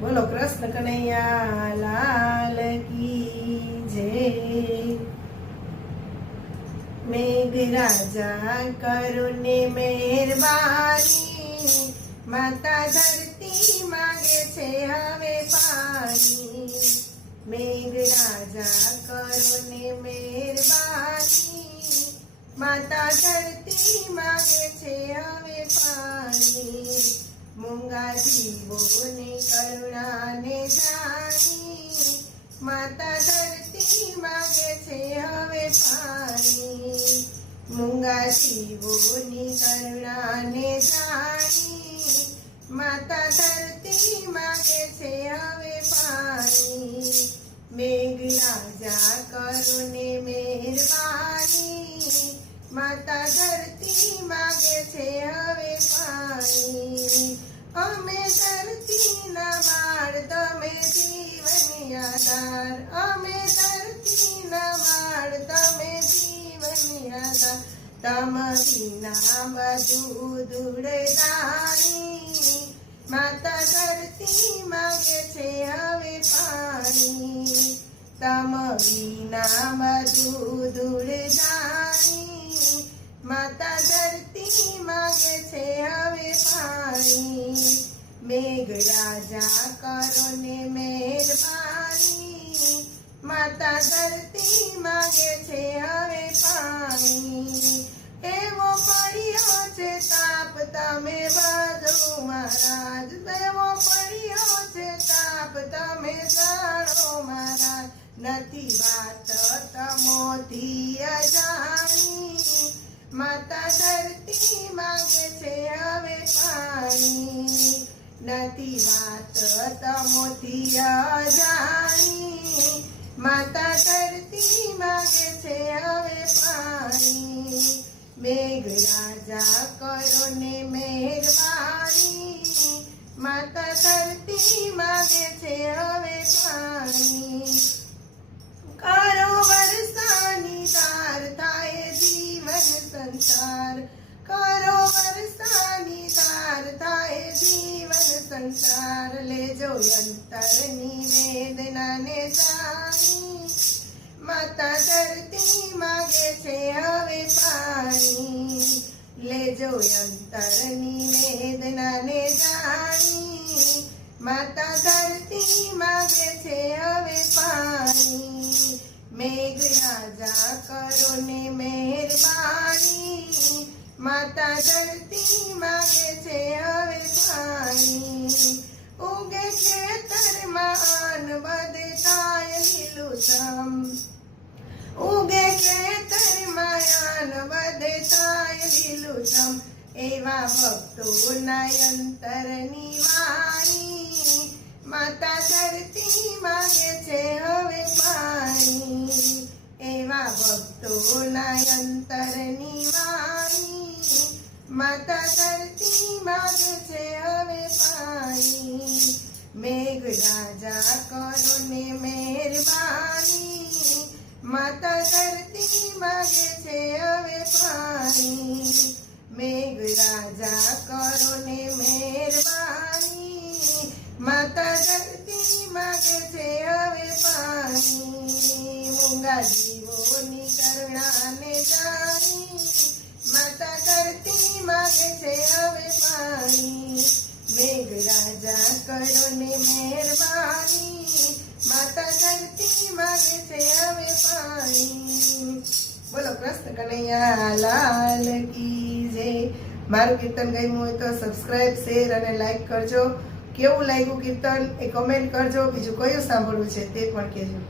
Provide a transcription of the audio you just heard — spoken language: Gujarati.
બોલો કૃષ્ણ કનૈયા લાલ કી જય। મેઘરાજા કરુને મહેરબાની, માતા ધરતી માગે છે હવે પાણી। મેઘરાજા કરુને મહેરબાની, માતા ધરતી માગે છે હવે પાણી। મૂંગા જીવોની કરુણાને જાણી, માતા ધરતી માગે છે હવે પાણી। મૂંગા જીવોની કરુણાને જાણી, માતા ધરતી માગે છે હવે પાણી। મેઘરાજા કરુને મહેરબાની, માતા ધરતી માગે છે હવે પાણી। અમે ધરતીના બાળ તમે જીવન આધાર, અમે ધરતીના બાળ તમે જીવન આધાર। તમ વિના બધું દૂરદારી, માતા ધરતી માગે છે હવે પાણી। તમ વિના બધું દૂરદારી, માતા ધરતી માગે છે હવે પાણી। મેઘરાજા કરોને મહેરબાની, માતા ધરતી માગે છે હવે પાણી। એવો પડ્યો છે તાપ તમે બધો મહારાજ, એવો પડ્યો છે તાપ તમે જાણો મહારાજ। નથી વાત તમોથી અજાણી, માતા ધરતી માગે છે હવે પાણી। નથી વાત તમોથી અજાણી, માતા ધરતી માગે છે હવે પાણી। મેઘરાજા કરોને મહેરબાની, માતા ધરતી માગે છે હવે પાણી। કરો વર્ષાની ધાર થાય જીવન સંસાર, કરો વર્ષાની ધાર થાય જીવન સંસાર। લેજો અંતરની વેદનાને જાણી, માતા ધરતી માગે છે હવે પાણી। લેજો અંતરની વેદનાને જાણી, માતા ધરતી માગે છે હવે પાણી। મેઘરાજા કરોને મહેરબાની, માતા ધરતી માગે છે હવે પાણી। ઉગે ખેતરમાં અન્ન બધે થાય લીલુંછમ, ઉગે ખેતરમાં અન્ન બધે થાય લીલુંછમ। એવા ભક્તોના અંતરની વાણી, માતા ધરતી માગે છે હવે પાણી। એવા ભક્તોના અંતરની વાણી, માતા ધરતી માગે છે હવે પાણી। મેઘરાજા કરોને મહેરબાની, માતા ધરતી માગે છે હવે પાણી। મેઘરાજા કરોને મહેરબાની, માતા ધરતી માગે છે હવે પાણી। મૂંગા જીવોની કરુણાને જાણી, માતા ધરતી માગે છે હવે પાણી। મેઘરાજા કરોને મહેરબાની, માતા ધરતી માગે છે હવે પાણી। બોલો કૃષ્ણ કનૈયા લાલ કી જય। મારું કીર્તન ગમ્યું હોય તો સબસ્ક્રાઇબ, શેર અને લાઈક કરજો। કેવું લાગ્યું કીર્તન એ કમેન્ટ કરજો। બીજું કયું સાંભળવું છે તે પણ કહેજો।